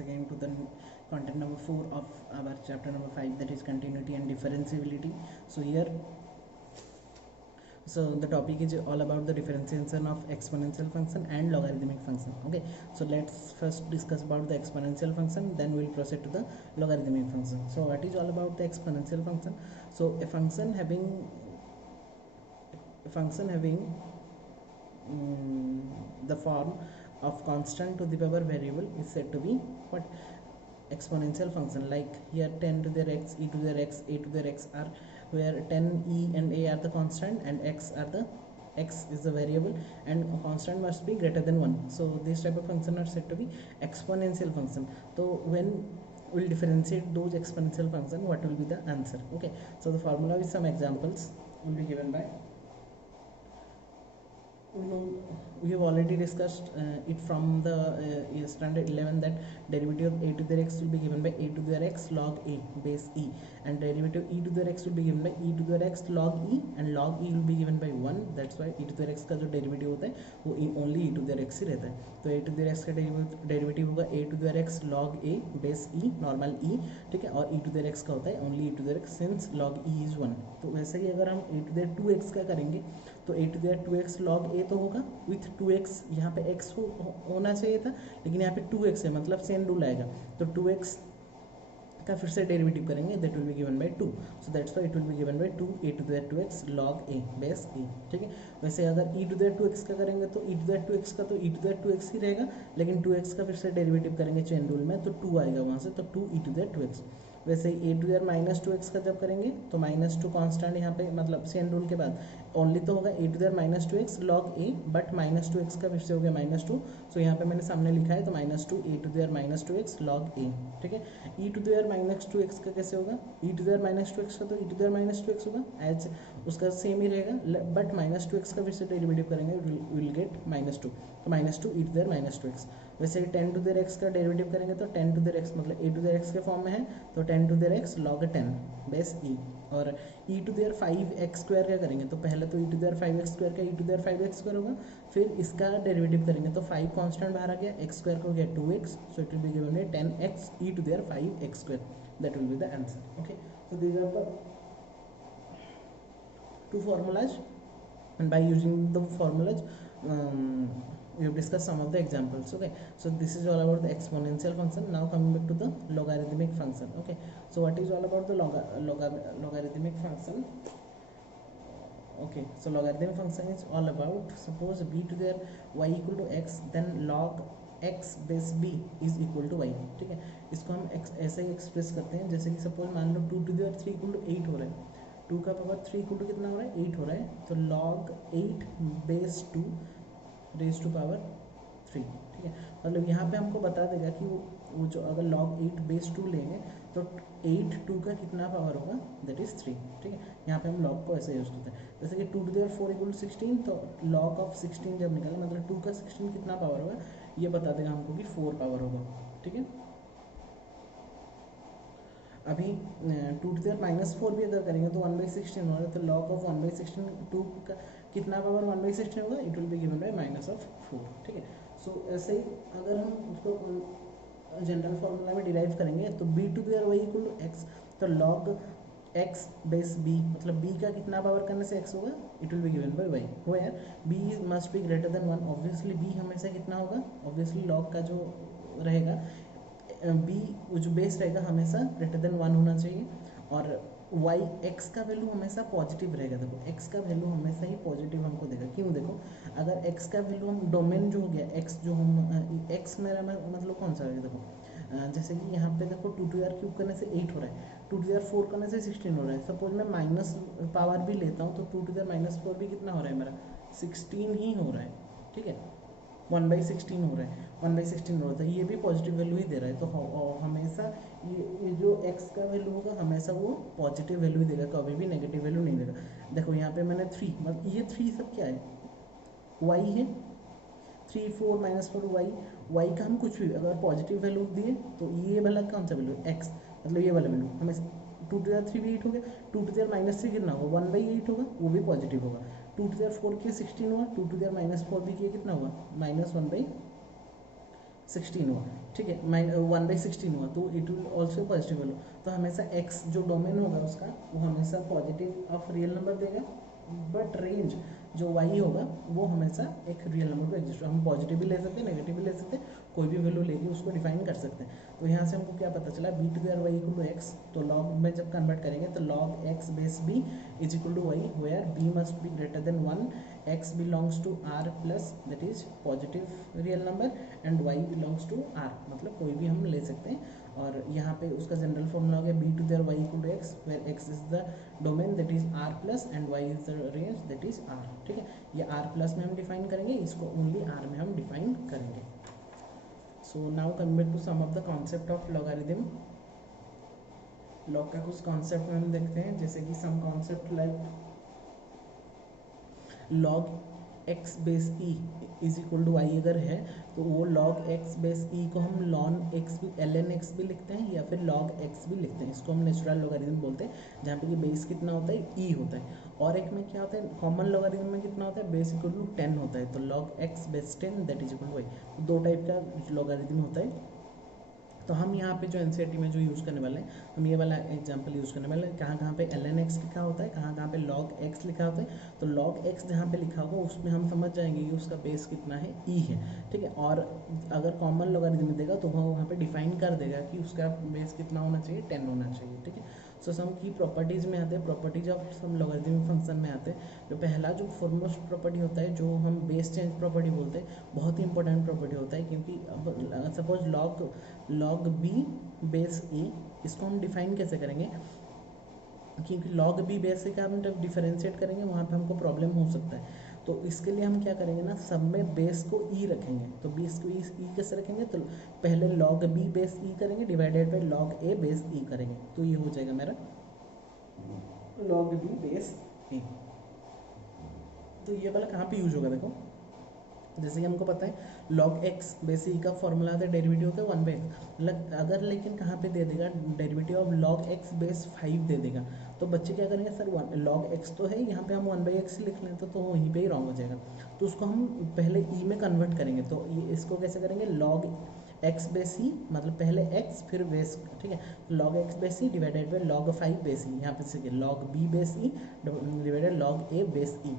again to the content number 4 of our chapter number 5, that is continuity and differentiability. So the topic is all about the differentiation of exponential function and logarithmic function. Okay, so let's first discuss about the exponential function, then we'll proceed to the logarithmic function. So what is all about the exponential function? So a function having the form of constant to the power variable is said to be what? Exponential function. Like here 10 to the x, e to the x, a to the x are where 10, e and a are the constant and x is the variable, and constant must be greater than 1. So this type of function are said to be exponential function. So when we'll differentiate those exponential function, what will be the answer? Okay, so the formula with some examples will be given by, we have already discussed it from the standard 11, that derivative of a to the x will be given by a to the x log a base e, and derivative e to the x will be given by e to the x log e, and log e will be given by 1. that's why e to the x का जो derivative होता है वो only e to the x ही रहता है. तो a to the x का डेरिवेटिव होगा a to the x log a base e normal e, ठीक है, और e to the x का होता है only e to the x since log e is 1. तो वैसे ही अगर हम a to the 2x का करेंगे तो a to the 2x log a तो होगा विथ 2x, यहाँ पे x होना चाहिए था लेकिन यहाँ पे 2x है, मतलब सेम रूल आएगा. तो 2x का फिर से डेरिवेटिव करेंगे, that will be given bye 2. So that's why it will be given bye 2 a to the 2x log a base e. ठीक है, वैसे अगर e to the 2x का करेंगे तो e to the 2x का तो e to the 2x ही रहेगा, लेकिन 2x का फिर से डेरिवेटिव करेंगे चेन रूल में तो 2 आएगा वहाँ से, तो 2 e to the 2x. वैसे ही a to the minus 2x का जब करेंगे तो माइनस 2 कॉन्स्टेंट यहाँ पे, मतलब चेन रूल के बाद ओनली तो होगा a to the minus 2x log a, but minus 2x का फिर से हो गया माइनस 2. सो यहाँ पे मैंने सामने लिखा है तो minus 2 a to the minus 2x log a. ठीक है, e to the minus 2x का कैसे होगा? e to the minus 2x का तो e to the minus 2x होगा, एज उसका सेम ही रहेगा, बट माइनस 2x का फिर से डेरिवेटिव करेंगे विल गेट माइनस 2, तो minus 2 e to the minus 2x. वैसे 10 to the x का डेरिवेटिव करेंगे तो 10 to the x मतलब a to the x के फॉर्म में है तो 10 to the x log 10 base e. और e to the 5x square क्या करेंगे तो पहले तो e to the 5x square का e to the 5x square होगा, फिर इसका डेरिवेटिव करेंगे तो 5 कांस्टेंट बाहर आ गया, x स्क्वायर को गया 2x, so it will be given by 10x e to the 5x square. That will be the answer. Okay, so these are the two formulas, and by using the formulas we have discussed some of the examples. Okay, so this is all about the exponential function. Now coming back to the logarithmic function. Okay, so what is all about the logarithmic function? Okay, so logarithmic function is all about, suppose b to the y equal to x, then log x base b is equal to y. ठीक है, इसको हम ऐसे ही express करते हैं, जैसे कि suppose मान लो 2 to the 3 इक्वल टू 8 हो रहा है, 2 का पावर 3 इक्वल टू कितना हो रहा है? 8 हो रहा है, तो log 8 base 2 raise to power 3. ठीक है, मतलब यहाँ पे हमको बता देगा कि वो जो अगर log 8 बेस 2 लेंगे तो 8 2 का कितना पावर होगा, दैट इज 3. ठीक है, यहाँ पे हम log को ऐसे यूज करते हैं, जैसे कि 2 to the 4 इक्वल टू 16, तो log ऑफ 16 जब निकालें मतलब 2 का 16 कितना पावर होगा ये बता देगा हमको कि 4 पावर होगा. ठीक है, अभी 2 to the माइनस 4 भी अगर करेंगे तो 1/16 होगा, तो log ऑफ 1/16 2 का कितना पावर 1/16 होगा, it will be given bye minus of 4. ठीक है, सो ऐसे ही अगर हम उसको जनरल फार्मूला में डिराइव करेंगे तो b to the y equal to x, तो log x बेस b, मतलब b का कितना पावर करने से x होगा, it will be given bye y. हो यार, b must be greater than 1, obviously b हमेशा कितना होगा, ऑब्वियसली log का जो रहेगा b जो बेस रहेगा हमेशा ग्रेटर देन 1 होना चाहिए, और y x का वैल्यू हमेशा पॉजिटिव रहेगा. देखो x का वैल्यू हमेशा ही पॉजिटिव हमको देगा, क्यों? देखो अगर x का वैल्यू हम डोमेन जो हो गया x जो हम x मेरा मतलब कौन सा है, देखो जैसे कि यहाँ पे देखो 2 to the क्यूब करने से 8 हो रहा है, 2 to the 4 करने से 16 हो रहा है. सपोज मैं माइनस पावर भी लेता हूँ तो 2 to the माइनस 4 भी कितना हो रहा है मेरा, 16 ही हो रहा है. ठीक है, 1/16 हो रहा है, 1/16 हो रहा है, ये भी पॉजिटिव वैल्यू ही दे रहा है. तो हमेशा ये जो x का वैल्यू होगा हमेशा वो पॉजिटिव वैल्यू ही देगा, कभी भी नेगेटिव वैल्यू नहीं देगा. देखो यहाँ पे मैंने 3, मतलब ये 3 सब क्या है, y है, 3 4 माइनस 4 y का हम कुछ भी अगर पॉजिटिव वैल्यू दिए तो ये वाला कौन सा वैल्यू x, मतलब ये वाला वैल्यू हमें 2 to the 3 भी 8 हो गया, 2 to the माइनस 3 कितना होगा, 1/8 होगा, वो भी पॉजिटिव होगा. 2 to the 4 की 16 हुआ, 2 to the माइनस 4 भी किया कितना हुआ, -1/16. 16 हुआ, ठीक है, 1/16 हुआ, तो it will also positive value. तो हमेशा एक्स जो डोमेन होगा उसका वो हमेशा पॉजिटिव ऑफ रियल नंबर देगा, बट रेंज जो वाई होगा वो हमेशा एक रियल नंबर को एग्जिस्ट, हम पॉजिटिव भी ले सकते हैं, नेगेटिव भी ले सकते हैं, कोई भी वैल्यू लेके उसको डिफाइन कर सकते हैं। तो यहाँ से हमको क्या पता चला, B to the R Y equal to x, तो लॉग में जब कन्वर्ट करेंगे तो log X base B is equal to Y, where B must be greater than 1, x belongs to r plus that is positive real number and y belongs to r, मतलब कोई भी हम ले सकते हैं। और यहाँ पे उसका जनरल फॉर्मूला हो गया b to the r y equal to x where x is the domain that is r plus and y is the range that is r, ठीक है, ये r plus में हम डिफाइन करेंगे, इसको ओनली r में हम डिफाइन करेंगे। So now coming back to some of the concept of logarithm. Log का कुछ कॉन्सेप्ट में हम देखते हैं, जैसे कि some concept like log x base E is equal to Y अगर है तो वो log x बेस ई को हम ln x भी ln x भी लिखते हैं या फिर log x भी लिखते हैं, इसको हम नेचुरल लॉगरिथम बोलते हैं, जहाँ पे कि बेस कितना होता है e होता है। और एक में क्या होता है, कॉमन लॉगरिथम में कितना होता है, बेस इक्वल टू 10 होता है, तो log x base 10 that is equal to Y, दो टाइप का लॉगरिथम होता है। तो हम यहाँ पे जो एनसीईआरटी में जो यूज़ करने वाले हैं, हम ये वाला एग्जांपल यूज़ करने वाले हैं, कहाँ कहाँ पे ln x लिखा होता है, कहाँ कहाँ पे log x लिखा होता है। तो log x जहाँ पे लिखा होगा उसमें हम समझ जाएंगे कि उसका बेस कितना है, e है, ठीक है। और अगर कॉमन लॉगरिथम देगा तो वह वहाँ पे डिफाइन कर देगा कि उसका बेस कितना होना चाहिए, 10 होना चाहिए, ठीक है। सो सम की प्रॉपर्टीज़ में आते हैं, properties of some logarithmic function में आते हैं। जो पहला जो फॉरमोस्ट प्रॉपर्टी होता है, जो हम बेस चेंज प्रॉपर्टी बोलते हैं, बहुत ही इंपॉर्टेंट प्रॉपर्टी होता है, क्योंकि अब suppose log b base e, इसको हम डिफाइन कैसे करेंगे, क्योंकि log b बेस से का हम जब डिफरेंशिएट करेंगे वहाँ पे हमको प्रॉब्लम हो सकता है। तो इसके लिए हम क्या करेंगे ना, सब में बेस को e रखेंगे, तो बेस को e कैसे रखेंगे, तो पहले log b बेस e करेंगे divided by log a base e करेंगे, तो ये हो जाएगा मेरा log b बेस e। तो ये वाला कहाँ पे यूज होगा, देखो जैसे कि हमको पता है log x बेस e का फॉर्मूला आता है, डेरिवेटिव होता है 1/x, अगर लेकिन कहाँ पे दे देगा, derivative of log x base 5 दे देगा, तो बच्चे क्या करेंगे, सर log x तो है, यहाँ पे हम 1/x लिख लें तो वहीं पे ही रॉन्ग हो जाएगा। तो उसको हम पहले e में कन्वर्ट करेंगे, तो ये इसको कैसे करेंगे, log x बेस e, मतलब पहले x फिर बेस, ठीक है, log x base e divided by log 5 base e, यहाँ पे से log b base e divided log a base e,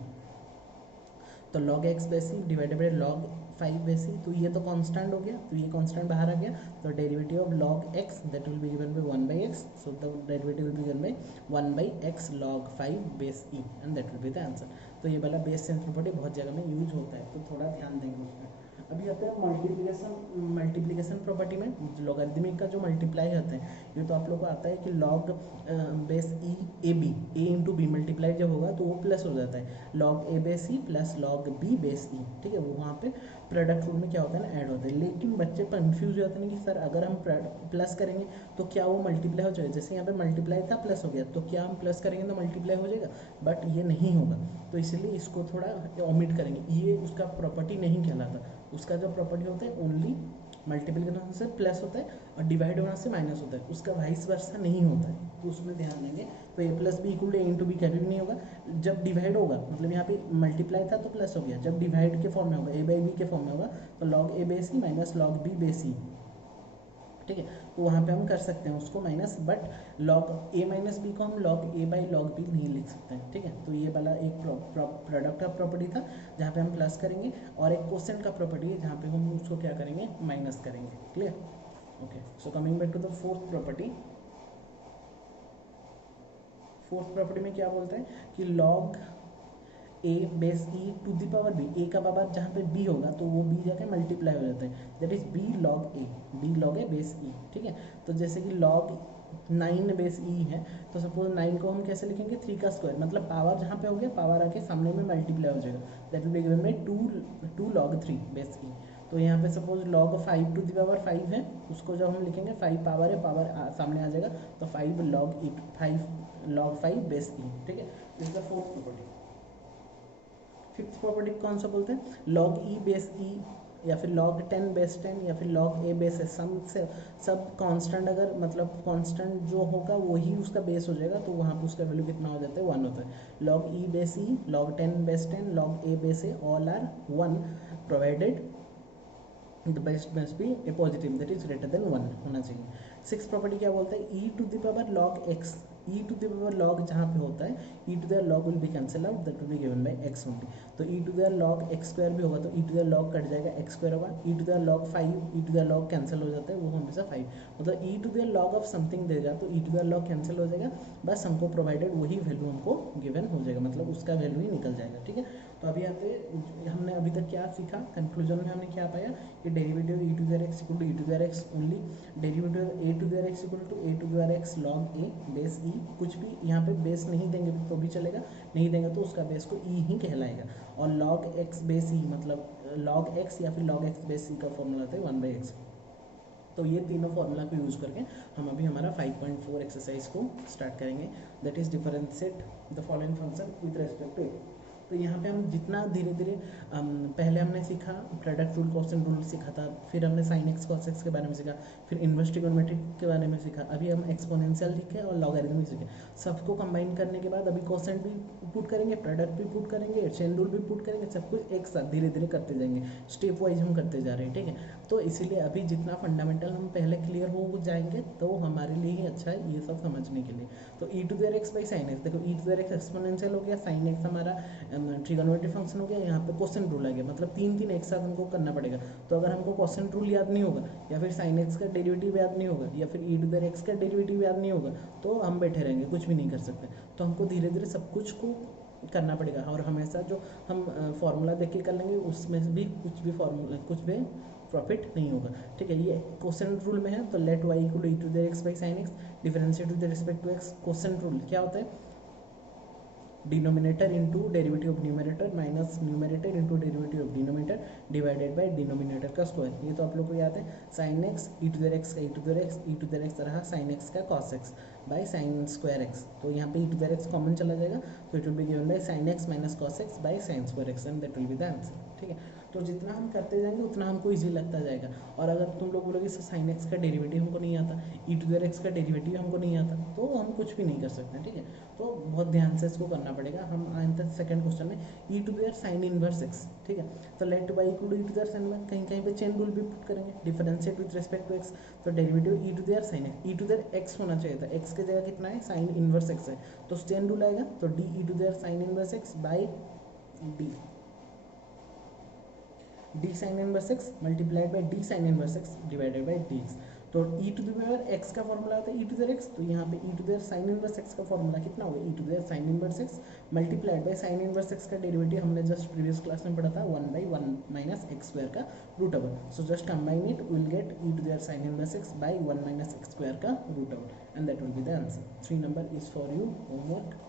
तो log x base e divided by log 5 base e, तो ये तो कांस्टेंट हो गया, तो ये कांस्टेंट बाहर आ गया, तो derivative of log x that will be given bye 1/x, so the derivative will be given bye 1/x log 5 base E and that will be the answer. तो ये वाला बेस चेंज प्रॉपर्टी बहुत जगह में use होता है, तो थोड़ा ध्यान देंगे उसमें। अभी आते हैं मल्टीप्लिकेशन प्रॉपर्टी में, लॉगरिथमिक का जो मल्टीप्लाई होता है, ये तो आप लोग को आता है कि log base e a b, a into b multiply जब होगा तो वो प्लस हो जाता है, log a base e plus log b base e, ठीक है, वो वहाँ पे प्रोडक्ट रूल में क्या होता है ना, ऐड होता है। लेकिन बच्चे कंफ्यूज हो जाते हैं कि सर अगर हम प्लस करेंगे तो क्या वो मल्टीप्लाई हो जाएगा, जैसे यहाँ पे मल्टीप्लाई था प्लस हो गया, तो क्या हम प्लस करेंगे तो मल्टीप्लाई हो जाएगा, बट ये नहीं होगा, तो इसलिए इसको थोड़ा ओमिट करेंगे, ये उसका प्रॉपर्टी नहीं कहलाता। उसका जो प्रॉपर्टी होता है ओनली मल्टीप्लिकेशन से प्लस होता है और डिवाइड होने से माइनस होता है, उसका वाइस वर्सा नहीं होता है, तो उसमें ध्यान देंगे। तो a plus b equal to a into b कभी भी नहीं होगा, जब डिवाइड होगा, मतलब यहाँ पे मल्टीप्लाई था तो प्लस हो गया, जब डिवाइड के फॉर्म में होगा, ए बाई बी के फॉर्म में होगा, तो log a base E minus log b base e, ठीक है, तो वहाँ पे हम कर सकते हैं उसको minus, but log a minus B को हम log a by log b नहीं लिख सकते हैं, ठीक है। तो ये वाला एक प्रोडक्ट का प्रॉपर्टी था जहाँ पे हम प्लस करेंगे, और एक क्वेश्चन का प्रॉपर्टी है जहाँ पे हम उसको क्या करेंगे, माइनस करेंगे, clear. Okay, so coming back to the fourth property. Fourth property में क्या बोलते हैं कि log a base e to the power b, a का पावर जहाँ पे बी होगा तो वो बी जाके मल्टीप्लाई हो जाता है, that is b log a base e, ठीक है। तो जैसे कि log 9 बेस ई है, तो सपोज 9 को हम कैसे लिखेंगे, 3 का स्क्वायर, मतलब पावर जहाँ पे हो गया पावर आके सामने में मल्टीप्लाई हो जाएगा, that will be given by 2 log 3 base e. तो यहाँ पे suppose log 5 to the power 5 है, उसको जब हम लिखेंगे 5 पावर है, पावर सामने आ जाएगा, तो 5 log 5 बेस ई, ठीक है। This is the fourth property. Fifth property कौन सा बोलते हैं, log e बेस e या फिर log 10 बेस 10 या फिर log a बेस सम से सब कांस्टेंट, अगर मतलब कांस्टेंट जो होगा वही उसका बेस हो जाएगा, तो वहाँ पे उसका वैल्यू कितना हो जाता है, 1 होता है। log e base e, log 10 base 10, log a base a, all are 1 provided the base must be a positive that is greater than 1 होना चाहिए। सिक्स प्रॉपर्टी क्या बोलता है, e to the power log x, e to the power log जहाँ पे होता है e to the log will be cancel out, that will be given by x only. तो e to the log x square भी होगा तो e to the log cut जाएगा, x square होगा। E to the log 5, e to the log cancel हो जाता है, वो हमेशा 5, मतलब e to the log of something देगा तो e to the log cancel हो जाएगा, बस हमको प्रोवाइडेड वही वैल्यू हमको गिवन हो जाएगा, मतलब उसका वैल्यू ही निकल जाएगा। ठीक है, तो अभी यहाँ पे हमने अभी तक क्या सीखा, कंक्लूजन में हमने क्या पाया कि derivative E to the x equal to e to the x only, derivative a to the x equal to a to the x log a base e, कुछ भी यहाँ पे बेस नहीं देंगे तो भी चलेगा, नहीं देंगे तो उसका बेस को ई ही कहलाएगा। और लॉग एक्स बेस ई मतलब लॉग एक्स या फिर लॉग एक्स बेस ई का फॉर्मूला होता है 1/x। तो ये तीनों फॉर्मूला को यूज़ करके हम अभी हमारा 5.4 एक्सरसाइज को स्टार्ट करेंगे, that is differentiate the following function with respect to a. तो यहाँ पे हम जितना धीरे धीरे पहले हमने सीखा प्रोडक्ट रूल, क्वेश्चन रूल सीखा था, फिर हमने साइन एक्स कॉस एक्स के बारे में सीखा, फिर इन्वर्स ट्रिगोनोमेट्री के बारे में सीखा, अभी हम एक्सपोनेंशियल सीखे और लॉगरिथमिक सीखे। सबको कंबाइन करने के बाद अभी क्वेश्चन भी पुट करेंगे, प्रोडक्ट भी पुट करेंगे, चेन रूल भी पुट करेंगे, सब कुछ एक साथ धीरे धीरे करते जाएंगे, स्टेप वाइज हम करते जा रहे हैं। ठीक है, तो इसीलिए अभी जितना फंडामेंटल हम पहले क्लियर हो जाएंगे तो हमारे लिए ही अच्छा है ये सब समझने के लिए। तो e to the x by sine x, देखो e to the x exponential हो गया, साइन एक्स हमारा ट्रिगोनोमेट्री फंक्शन हो गया, यहाँ पे क्वेश्चन रूल आ गया, मतलब तीन तीन एक साथ हमको करना पड़ेगा। तो अगर हमको क्वेश्चन रूल याद नहीं होगा या फिर साइन एक्स का डेरिवेटिव याद नहीं होगा या फिर ई टू देयर एक्स का डेरिवेटिव याद नहीं होगा तो हम बैठे रहेंगे, कुछ भी नहीं कर सकते। तो हमको धीरे धीरे सब कुछ को करना पड़ेगा और हमेशा जो हम फॉर्मूला देख के कर लेंगे उसमें भी कुछ भी फॉर्मूला कुछ भी प्रॉफिट नहीं होगा। ठीक है, ये क्वेश्चन रूल में है, तो let Y equal to e to the x by sine x, differentiate with respect to x. Quotient rule क्या होता है, denominator into derivative of numerator minus numerator into derivative of denominator divided by denominator का square. ये तो आप लोग को याद है, sine x e to the x का ई to the x, e to the x रहा साइन एक्स का cos x by sine square x. तो यहाँ पे e to the x common चला जाएगा, तो it will be given by sine x minus cos x by sine square x and that will be the answer. ठीक है, तो जितना हम करते जाएंगे उतना हमको इजी लगता जाएगा। और अगर तुम लोग बोलोगे साइन एक्स का डेरिवेटिव हमको नहीं आता, ई टू द एक्स का डेरिवेटिव हमको नहीं आता, तो हम कुछ भी नहीं कर सकते। ठीक है, तो बहुत ध्यान से इसको करना पड़ेगा। हम आए सेकंड क्वेश्चन में e to the sine inverse x. ठीक है, तो let Y equal to e to the sine one, कहीं कहीं पे चेन रूल भी पुट करेंगे, differentiate with respect to x, तो derivative E to the sine x, e to the x होना चाहिए था, एक्स की जगह कितना है साइन इनवर्स एक्स है, तो चेन रूल आएगा, तो d E to the sine inverse x by d sine inverse x multiplied by d sine inverse x divided by D x. तो e to the power x का formula होता है e to the x, तो यहाँ पे e to the sine inverse x का formula कितना होगा, e to the sine inverse x multiplied by sine inverse x का डेरिवेटिव हमने जस्ट प्रीवियस क्लास में पढ़ा था 1/1 माइनस एक्स स्क्वायर का root over. So just combine it, will get e to the sine inverse x by 1 minus x square का root over and that will be the answer. 3 number is for you homework.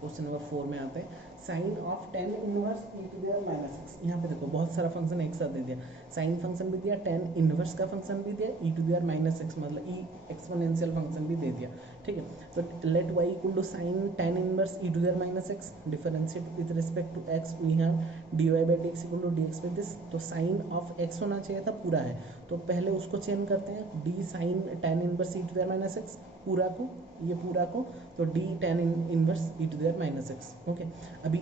Question number 4 में आते हैं, sine of tan inverse E to the minus x. यहाँ पे देखो बहुत सारा function एक साथ दे दिया, साइन फंक्शन भी दिया, टेन इनवर्स का फंक्शन भी दिया, ई टू द माइनस एक्स मतलब ई एक्सपोनेंशियल फंक्शन भी दे दिया। ठीक है, तो let Y equal to sine tan inverse E to the minus X, differentiate with respect to X, we have D Y by D X equal to D X by this. तो sine of X होना चाहिए था, पूरा है, तो पहले उसको change करते हैं, D sine tan inverse E to the minus X पूरा को, ये पूरा को, तो D tan inverse E to the minus X. Okay, अभी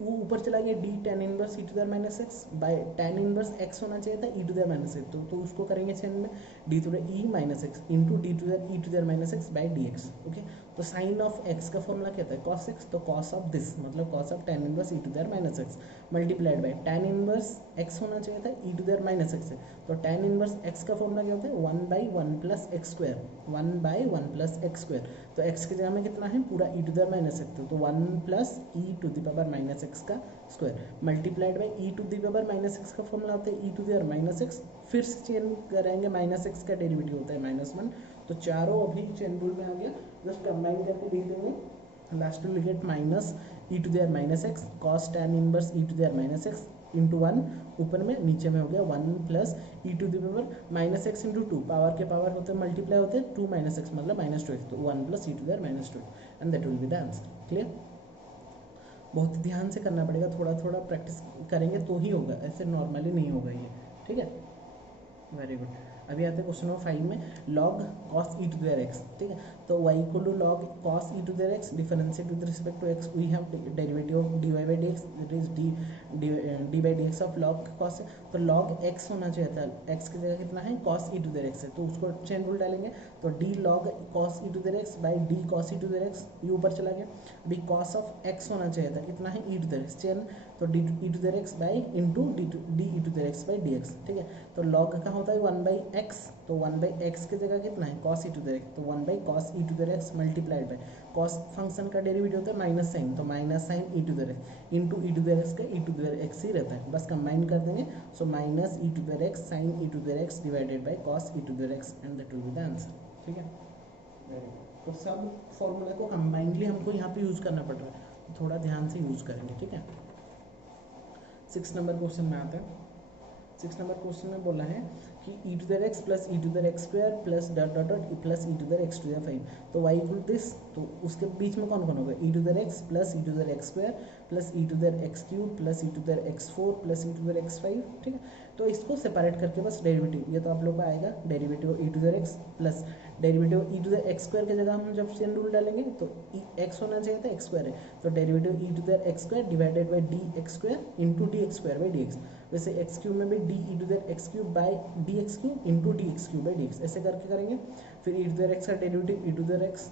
वो ऊपर चला गया D tan inverse E to the minus X by tan inverse X होना चाहिए था E to the minus x, तो उसको करेंगे चेंज में D to the E minus X into D to the E to the minus X by D X. Okay, तो sine of X का formula क्या था कॉस एक्स, तो cos of this मतलब cos of tan inverse E to the minus X multiplied by tan inverse X होना चाहिए था E to the minus X है, तो टेन इनवर्स एक्स का फॉर्मूला क्या होता है 1/1 plus X square, 1/1 plus X square, तो एक्स की जगह में कितना है पूरा ई टू द माइनस एक्स, तो 1 plus E to the power minus x का square multiplied by e to the power minus x का फॉर्मूला होता है e to the minus x, फिर से चेंज करेंगे माइनस एक्स का डेरिवेटिव होता है -1, तो चारों अभी चेन रूल में आ गया, जस्ट कंबाइन करके लिख देंगे, लास्ट में get minus E to the minus X cos tan inverse E to the minus X into 1, ऊपर में नीचे में हो गया 1 plus E to the power minus X into 2, power के पावर होते हैं मल्टीप्लाई होते हैं 2 माइनस एक्स मतलब -2x, तो 1 plus E to the -2 and that will be the answer. Clear, बहुत ध्यान से करना पड़ेगा, थोड़ा थोड़ा प्रैक्टिस करेंगे तो ही होगा, ऐसे नॉर्मली नहीं होगा ये। ठीक है, वेरी गुड। अभी आते हैं क्वेश्चन नंबर 5 में log cos e to the x, ठीक है। तो y equal to log cos e to the x, differentiate with respect to x, we have derivative of dy by dx, that is d by dx of log cos। तो log x होना चाहिए था, x की जगह कितना है cos e to the x है, तो उसको चेन रूल डालेंगे तो d log cos e to the x by d cos e to the x, ये ऊपर चला गया। अभी cos ऑफ x होना चाहिए था, कितना है e to the x, chain तो d e to the x by into d e to the x by dx, ठीक है। तो log का होता है 1 by x, तो 1 by x की जगह कितना है cos e to the x, तो 1 by cos e to the x multiplied by cos function का डेरिवेटिव होता है माइनस साइन, तो minus sine e to the x into e to the x का e to the x ही रहता है, बस कंबाइन कर देंगे। So minus e to the x sine e to the x divided by cos e to the x and that will be the answer, ठीक है। तो सब फॉर्मूला को कंबाइंडली हमको यहाँ पे यूज करना पड़ रहा है, तो थोड़ा ध्यान से यूज करेंगे, ठीक है। 6 नंबर क्वेश्चन में आता है। 6 नंबर क्वेश्चन में बोला है कि e to the x plus e to the x square plus dot dot dot plus e to the x to the 5, तो y इक्वल दिस, तो उसके बीच में कौन कौन होगा e to the x plus e to the x square plus e to the x cube plus e to the x 4 plus e to the x 5, ठीक है। तो इसको सेपरेट करके बस डेरिवेटिव, ये तो आप लोग का आएगा derivative e to the x plus derivative e to the x square की जगह हम जब चेन रूल डालेंगे तो x होना चाहिए था x स्क्वायर है, तो derivative e to the x square divided by D X square into D X square by D X. वैसे एक्स क्यूब में भी D E to the x cube by D X cube into D X cube by D X, ऐसे करके करेंगे। फिर E to the x का derivative E to the X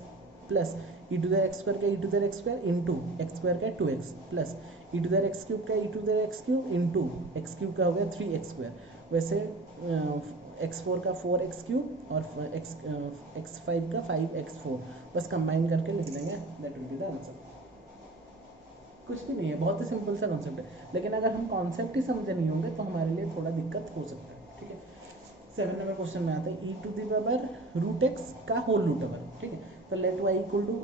plus E to the X square का ई to the X square into x square का 2x plus E to the x cube का ई to the x cube into x cube का हो गया 3x square. वैसे x4 का 4x cube और x5 का 5x4, बस कंबाइन करके लिख देंगे, that will be the answer. कुछ भी नहीं है, बहुत ही सिंपल सा कॉन्सेप्ट है, लेकिन अगर हम कॉन्सेप्ट ही समझे नहीं होंगे तो हमारे लिए थोड़ा दिक्कत हो सकता है, ठीक है। 7 नंबर क्वेश्चन में आता है e to the power root x का होल रूट ओवर, ठीक है। तो let y equal to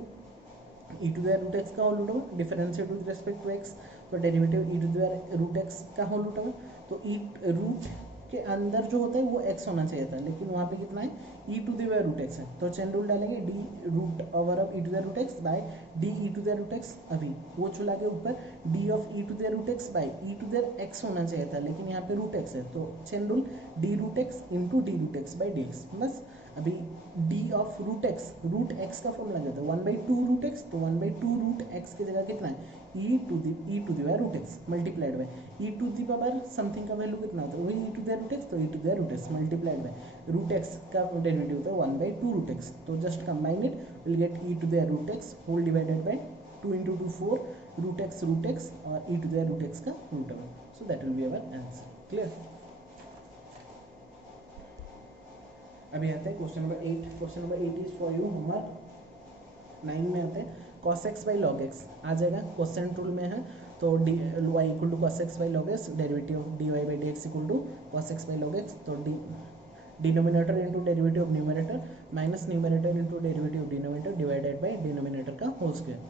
e to the root x का whole root over, differentiate with respect to x, तो derivative e to the root x का whole root over, तो e root के अंदर जो होता है वो x होना चाहिए था, लेकिन वहाँ पे कितना है e to the root X है, तो चेन रूल डालेंगे d root over of e to the root X by d e to the root X, अभी वो चला के ऊपर d of e to the root X by e to the x होना चाहिए था, लेकिन यहाँ पे रूट x है, तो chain rule d root X into D root X by D X, बस। अभी d ऑफ रूट x का फॉर्मूला क्या था 1/2 रूट x, तो 1/2 रूट x की जगह कितना है e to the root x multiplied by e to the power something का वैल्यू कितना होता है वही e to the root x, तो e to the root x multiplied by root x का डेरिवेटिव होता है 1/2 रूट x, तो just combine it will get e to the root x whole divided by 2 into 2 4 root x और e to the root x का root over, so that will be our answer, clear. अभी आते हैं question number 8। Question number 8 is for you homework 9 में आते हैं cos x by log x आ जाएगा, क्वेश्चन रूल में है, तो y equal to cos x by log x, derivative of dy by dx equal to cos x by log x, तो denominator into derivative of numerator minus numerator into derivative of denominator divided by denominator का whole square,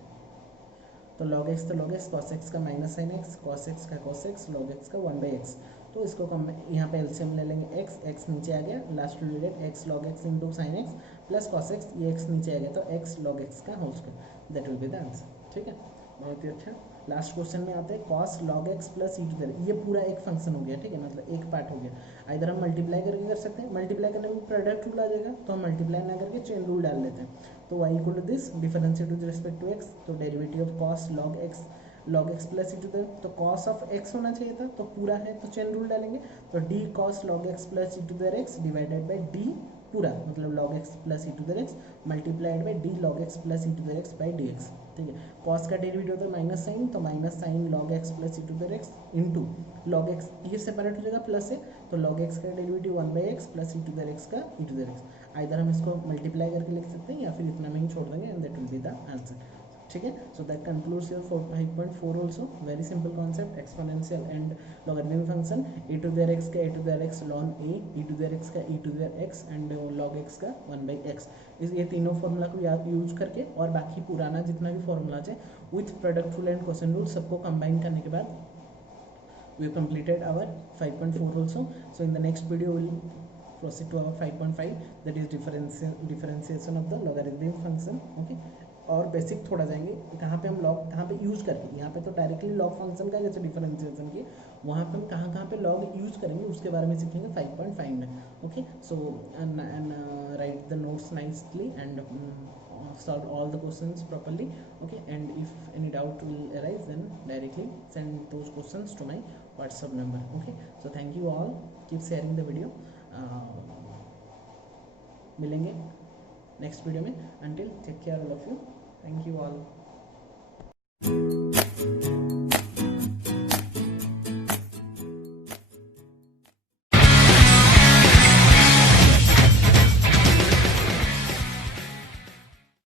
तो log x तो log x, cos x का minus sine x, cos x का cos x, log x का 1/x, तो इसको यहाँ पे एलसीएम ले लेंगे x नीचे आ गया, last will get x log x into sine x plus cos x, ये x नीचे आ गया तो x log x का whole square, that will be the answer, ठीक है। बहुत ही अच्छा। लास्ट क्वेश्चन में आते हैं cos log x plus e to the, ये पूरा एक फंक्शन हो गया, ठीक है, मतलब एक पार्ट हो गया। इधर हम मल्टीप्लाई करके कर सकते हैं, मल्टीप्लाई करने में प्रोडक्ट रूल आ जाएगा, तो हम मल्टीप्लाई ना करके चेन रूल डाल लेते हैं, तो y equal to this differentiate with respect to x, तो derivative of cos log x plus e to the, तो cos ऑफ x होना चाहिए था, तो पूरा है तो चेन रूल डालेंगे, तो d cos log x plus e to the x divided by d पूरा मतलब log x plus e to the x multiplied by d log x plus e to the x by dx, ठीक है। cos का derivative होता है minus sine, तो minus sine log x plus e to the x into log x, ये separate हो जाएगा plus है, तो log x का derivative 1/x plus e to the x का e टू द x, इधर हम इसको मल्टीप्लाई करके लिख सकते हैं या फिर इतना में ही छोड़ देंगे, and that will be the answer, ठीक है। So that concludes your 5.4 also, very simple concept, exponential and logarithmic function, e to the x का e to the x ln a, e to the x का e to the x and log x का 1/x, इस ये तीनों formula को याद use करके और बाकी पुराना जितना भी फॉर्मूला है with product rule and question rule सबको कंबाइन करने के बाद we have completed our 5.4 also. So in the next video we will proceed to our 5.5, that is differentiation of the logarithmic function, okay. और basic थोड़ा जाएंगे कहाँ पे हम लॉग कहाँ पे यूज करके, यहाँ पे तो डायरेक्टली लॉग फंक्शन का जैसे डिफरेंशिएशन की, वहाँ पे हम कहाँ पे लॉग यूज करेंगे उसके बारे में सीखेंगे 5.5 में. Okay, so and write the notes nicely and solve all the questions properly. Okay, and if any doubt will arise, then directly send those questions to my WhatsApp number. Okay, so thank you all, keep sharing the video. मिलेंगे next video में. Until take care all of you. Thank you all.